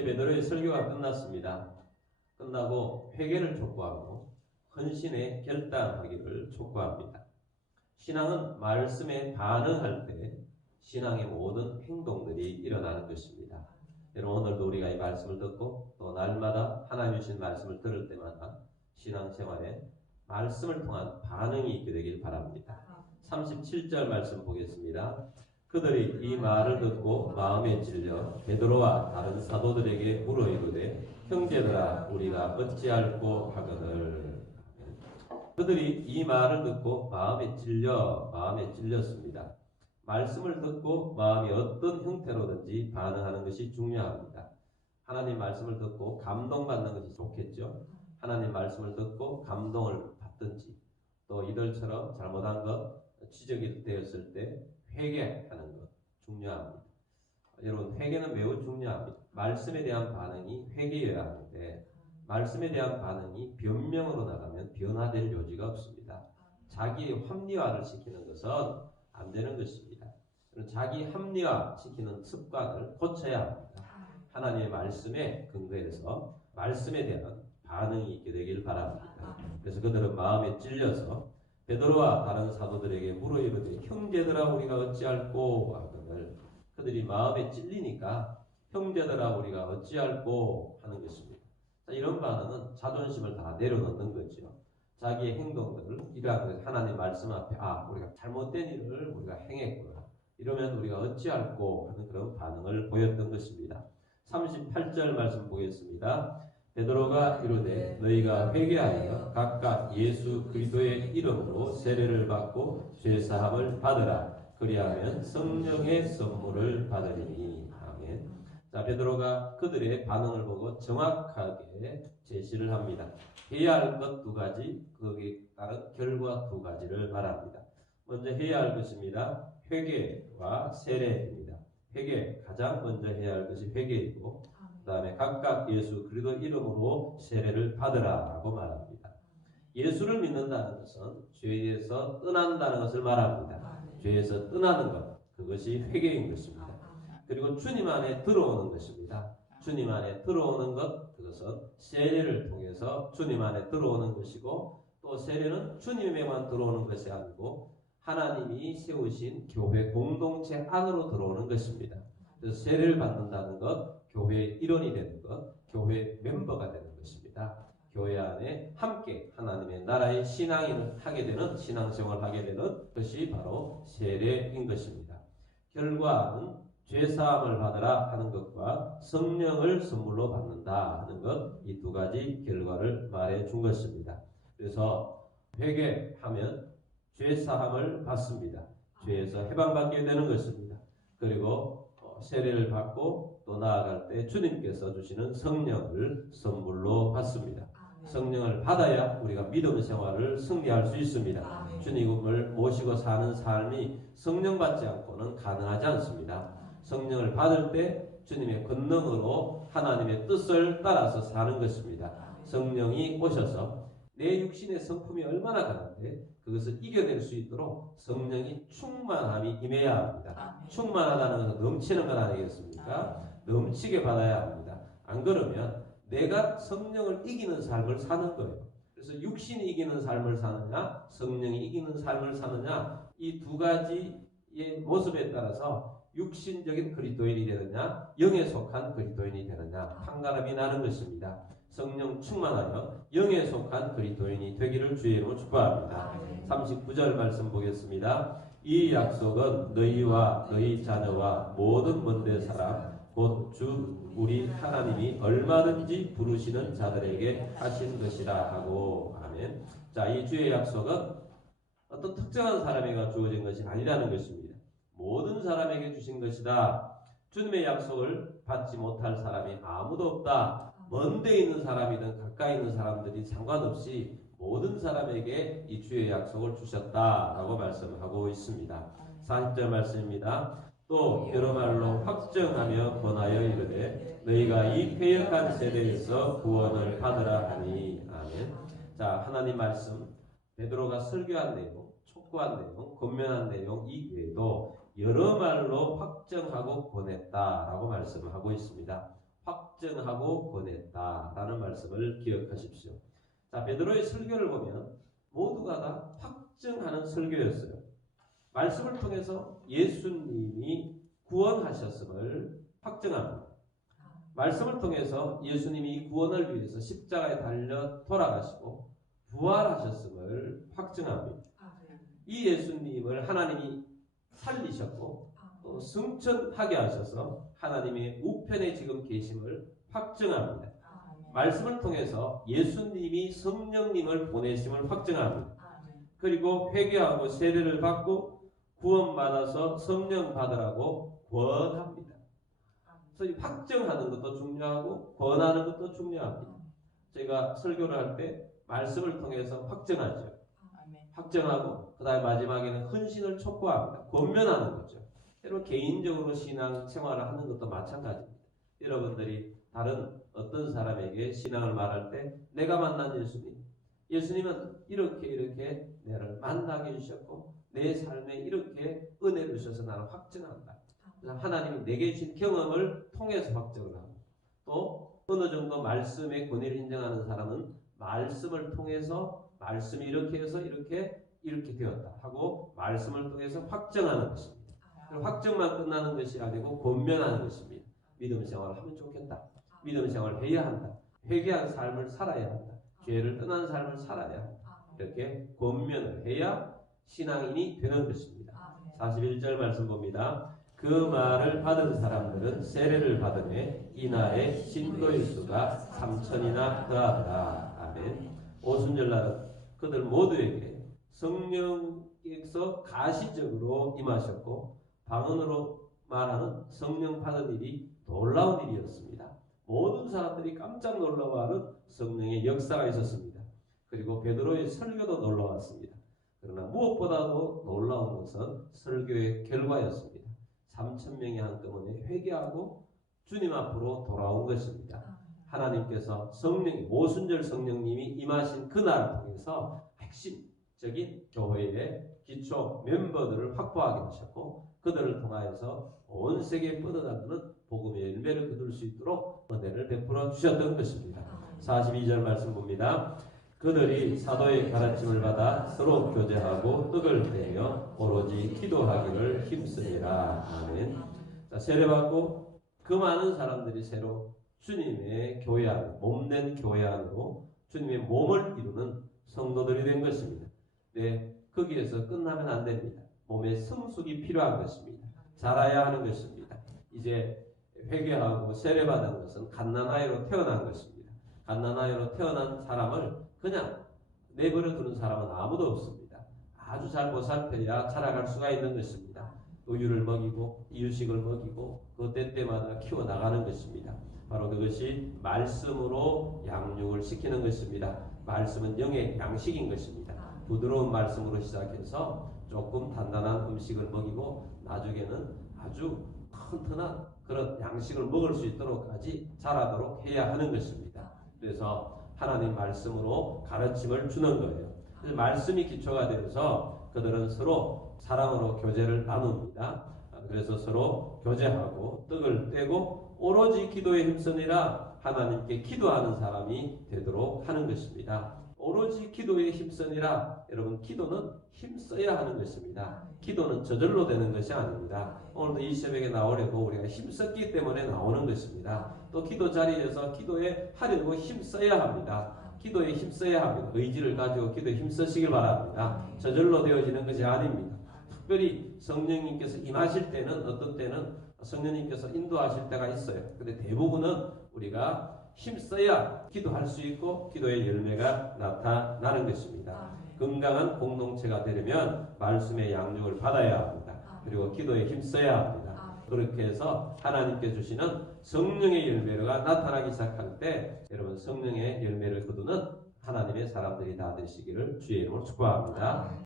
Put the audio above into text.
이제 베드로의 설교가 끝났습니다. 끝나고 회개를 촉구하고 헌신에 결단하기를 촉구합니다. 신앙은 말씀에 반응할 때 신앙의 모든 행동들이 일어나는 것입니다. 여러분, 오늘도 우리가 이 말씀을 듣고 또 날마다 하나님 주신 말씀을 들을 때마다 신앙생활에 말씀을 통한 반응이 있게 되길 바랍니다. 37절 말씀 보겠습니다. 그들이 이 말을 듣고 마음에 찔려 베드로와 다른 사도들에게 물어 이르되 형제들아 우리가 어찌할꼬 하거늘. 그들이 이 말을 듣고 마음에 찔렸습니다. 말씀을 듣고 마음이 어떤 형태로든지 반응하는 것이 중요합니다. 하나님 말씀을 듣고 감동받는 것이 좋겠죠. 하나님 말씀을 듣고 감동을 받든지 또 이들처럼 잘못한 것 지적이 되었을 때 회개하는 것 중요합니다. 여러분, 회개는 매우 중요합니다. 말씀에 대한 반응이 회개여야 하는데 말씀에 대한 반응이 변명으로 나가면 변화될 여지가 없습니다. 자기의 합리화를 시키는 것은 안 되는 것입니다. 자기 합리화 시키는 습관을 고쳐야 합니다. 하나님의 말씀에 근거해서 말씀에 대한 반응이 있게 되길 바랍니다. 그래서 그들은 마음에 찔려서 베드로와 다른 사도들에게 물어 이르되 형제들아 우리가 어찌할꼬 하거늘. 그들이 마음에 찔리니까 형제들아 우리가 어찌할꼬 하는 것입니다. 자, 이런 반응은 자존심을 다 내려놓는 거죠. 자기의 행동들을 이러한 하나님 말씀 앞에 우리가 잘못된 일을 우리가 행했구나. 이러면 우리가 어찌할꼬 하는 그런 반응을 보였던 것입니다. 38절 말씀 보겠습니다. 베드로가 이르되 너희가 회개하여 각각 예수 그리스도의 이름으로 세례를 받고 죄사함을 받으라. 그리하면 성령의 선물을 받으리니. 아멘. 자, 베드로가 그들의 반응을 보고 정확하게 제시를 합니다. 해야 할 것 두 가지, 거기에 따른 결과 두 가지를 말합니다. 먼저 해야 할 것입니다. 회개와 세례입니다. 회개, 가장 먼저 해야 할 것이 회개이고 그 다음에 각각 예수 그리스도 이름으로 세례를 받으라라고 말합니다. 예수를 믿는다는 것은 죄에서 떠난다는 것을 말합니다. 죄에서 떠나는 것, 그것이 회개인 것입니다. 그리고 주님 안에 들어오는 것입니다. 주님 안에 들어오는 것, 그것은 세례를 통해서 주님 안에 들어오는 것이고 또 세례는 주님에만 들어오는 것이 아니고 하나님이 세우신 교회 공동체 안으로 들어오는 것입니다. 그래서 세례를 받는다는 것, 교회의 일원이 되는 것, 교회 멤버가 되는 것입니다. 교회 안에 함께 하나님의 나라의 신앙인을 하게 되는, 신앙생활을 하게 되는 것이 바로 세례인 것입니다. 결과는 죄사함을 받으라 하는 것과 성령을 선물로 받는다 하는 것, 이 두 가지 결과를 말해 준 것입니다. 그래서 회개하면 죄사함을 받습니다. 죄에서 해방받게 되는 것입니다. 그리고 세례를 받고 또 나아갈 때 주님께서 주시는 성령을 선물로 받습니다. 성령을 받아야 우리가 믿음 생활을 승리할 수 있습니다. 주님을 모시고 사는 삶이 성령 받지 않고는 가능하지 않습니다. 성령을 받을 때 주님의 권능으로 하나님의 뜻을 따라서 사는 것입니다. 성령이 오셔서 내 육신의 성품이 얼마나 가는데 그것을 이겨낼 수 있도록 성령이 충만함이 임해야 합니다. 충만하다는 것은 넘치는 것 아니겠습니까? 넘치게 받아야 합니다. 안 그러면 내가 성령을 이기는 삶을 사는 거예요. 그래서 육신이 이기는 삶을 사느냐 성령이 이기는 삶을 사느냐, 이 두 가지의 모습에 따라서 육신적인 그리스도인이 되느냐 영에 속한 그리스도인이 되느냐 판가름이 나는 것입니다. 성령 충만하여 영에 속한 그리스도인이 되기를 주의 이름으로 축복합니다. 39절 말씀 보겠습니다. 이 약속은 너희와 너희 자녀와 모든 먼데 사람 곧 주 우리 하나님이 얼마든지 부르시는 자들에게 하신 것이라 하고. 아멘. 자, 이 주의 약속은 어떤 특정한 사람에게 주어진 것이 아니라는 것입니다. 모든 사람에게 주신 것이다. 주님의 약속을 받지 못할 사람이 아무도 없다. 먼데 있는 사람이든 가까이 있는 사람들이 상관없이 모든 사람에게 이 주의 약속을 주셨다라고 말씀하고 있습니다. 40절 말씀입니다. 또 여러 말로 확정하며 권하여 이르되 너희가 이 패역한 세대에서 구원을 받으라 하니. 아멘. 자, 하나님 말씀, 베드로가 설교한 내용, 촉구한 내용, 권면한 내용 이외에도 여러 말로 확정하고 권했다라고 말씀하고 있습니다. 확증하고 보냈다라는 말씀을 기억하십시오. 자, 베드로의 설교를 보면 모두가 다 확증하는 설교였어요. 말씀을 통해서 예수님이 구원하셨음을 확증합니다. 말씀을 통해서 예수님이 구원을 위해서 십자가에 달려 돌아가시고 부활하셨음을 확증합니다. 이 예수님을 하나님이 살리셨고 또 승천하게 하셔서 하나님의 우편에 지금 계심을 확증합니다. 말씀을 통해서 예수님이 성령님을 보내심을 확증합니다. 그리고 회개하고 세례를 받고 구원받아서 성령 받으라고 권합니다. 그래서 확증하는 것도 중요하고 권하는 것도 중요합니다. 제가 설교를 할 때 말씀을 통해서 확증하죠. 확증하고 그 다음에 마지막에는 헌신을 촉구합니다. 권면하는 거죠. 여러분 개인적으로 신앙 생활을 하는 것도 마찬가지입니다. 여러분들이 다른 어떤 사람에게 신앙을 말할 때 내가 만난 예수님은 이렇게 나를 만나게 해주셨고 내 삶에 이렇게 은혜를 주셔서 나는 확증한다. 하나님이 내게 주신 경험을 통해서 확증을 하고 또 어느 정도 말씀의 권위를 인정하는 사람은 말씀을 통해서 말씀이 이렇게 해서 이렇게 되었다 하고 말씀을 통해서 확정하는 것입니다. 확정만 끝나는 것이 아니고 권면하는 것입니다. 믿음 생활을 하면 좋겠다. 믿음 생활을 해야 한다. 회개한 삶을 살아야 한다. 죄를 떠난 삶을 살아야 한다. 이렇게 권면을 해야 신앙인이 되는 것입니다. 41절 말씀 봅니다. 그 말을 받은 사람들은 세례를 받으매 이날에 신도의 수가 3,000이나 더하더라. 아멘. 오순절날은 그들 모두에게 성령께서 가시적으로 임하셨고 방언으로 말하는 성령 받은 일이 놀라운 일이었습니다. 모든 사람들이 깜짝 놀라워하는 성령의 역사가 있었습니다. 그리고 베드로의 설교도 놀라웠습니다. 그러나 무엇보다도 놀라운 것은 설교의 결과였습니다. 3,000명이 한꺼번에 회개하고 주님 앞으로 돌아온 것입니다. 하나님께서 오순절 성령님이 임하신 그날 통해서 핵심적인 교회의 기초 멤버들을 확보하게 하셨고 그들을 통하여서 온 세계에 뻗어나가는 복음의 열매를 거둘 수 있도록 은혜를 베풀어 주셨던 것입니다. 42절 말씀 봅니다. 그들이 사도의 가르침을 받아 서로 교제하고 떡을 떼며 오로지 기도하기를 힘쓰니라. 아멘. 자, 세례받고 그 많은 사람들이 새로 주님의 교회 안, 몸된 교회 안으로 주님의 몸을 이루는 성도들이 된 것입니다. 네, 거기에서 끝나면 안 됩니다. 몸에 성숙이 필요한 것입니다. 자라야 하는 것입니다. 이제 회개하고 세례받은 것은 갓난아이로 태어난 것입니다. 갓난아이로 태어난 사람을 그냥 내버려 두는 사람은 아무도 없습니다. 아주 잘 보살펴야 자라갈 수가 있는 것입니다. 우유를 먹이고 이유식을 먹이고 그 때때마다 키워나가는 것입니다. 바로 그것이 말씀으로 양육을 시키는 것입니다. 말씀은 영의 양식인 것입니다. 부드러운 말씀으로 시작해서 조금 단단한 음식을 먹이고 나중에는 아주 튼튼한 그런 양식을 먹을 수 있도록까지 자라도록 해야 하는 것입니다. 그래서 하나님 말씀으로 가르침을 주는 거예요. 그래서 말씀이 기초가 되어서 그들은 서로 사랑으로 교제를 나눕니다. 그래서 서로 교제하고 떡을 떼고 오로지 기도에 힘쓰니라 하나님께 기도하는 사람이 되도록 하는 것입니다. 오로지 기도에 힘쓰니라. 여러분 기도는 힘써야 하는 것입니다. 기도는 저절로 되는 것이 아닙니다. 오늘도 이 새벽에 나오려고 우리가 힘썼기 때문에 나오는 것입니다. 또 기도 자리에서 기도에 하려고 힘써야 합니다. 기도에 힘써야 합니다. 의지를 가지고 기도에 힘쓰시길 바랍니다. 저절로 되어지는 것이 아닙니다. 특별히 성령님께서 임하실 때는 어떤 때는 성령님께서 인도하실 때가 있어요. 근데 대부분은 우리가 힘써야 기도할 수 있고 기도의 열매가 나타나는 것입니다. 건강한 공동체가 되려면 말씀의 양육을 받아야 합니다. 그리고 기도에 힘써야 합니다. 그렇게 해서 하나님께 주시는 성령의 열매가 나타나기 시작할 때 여러분 성령의 열매를 거두는 하나님의 사람들이 다 되시기를 주의 이름으로 축복합니다.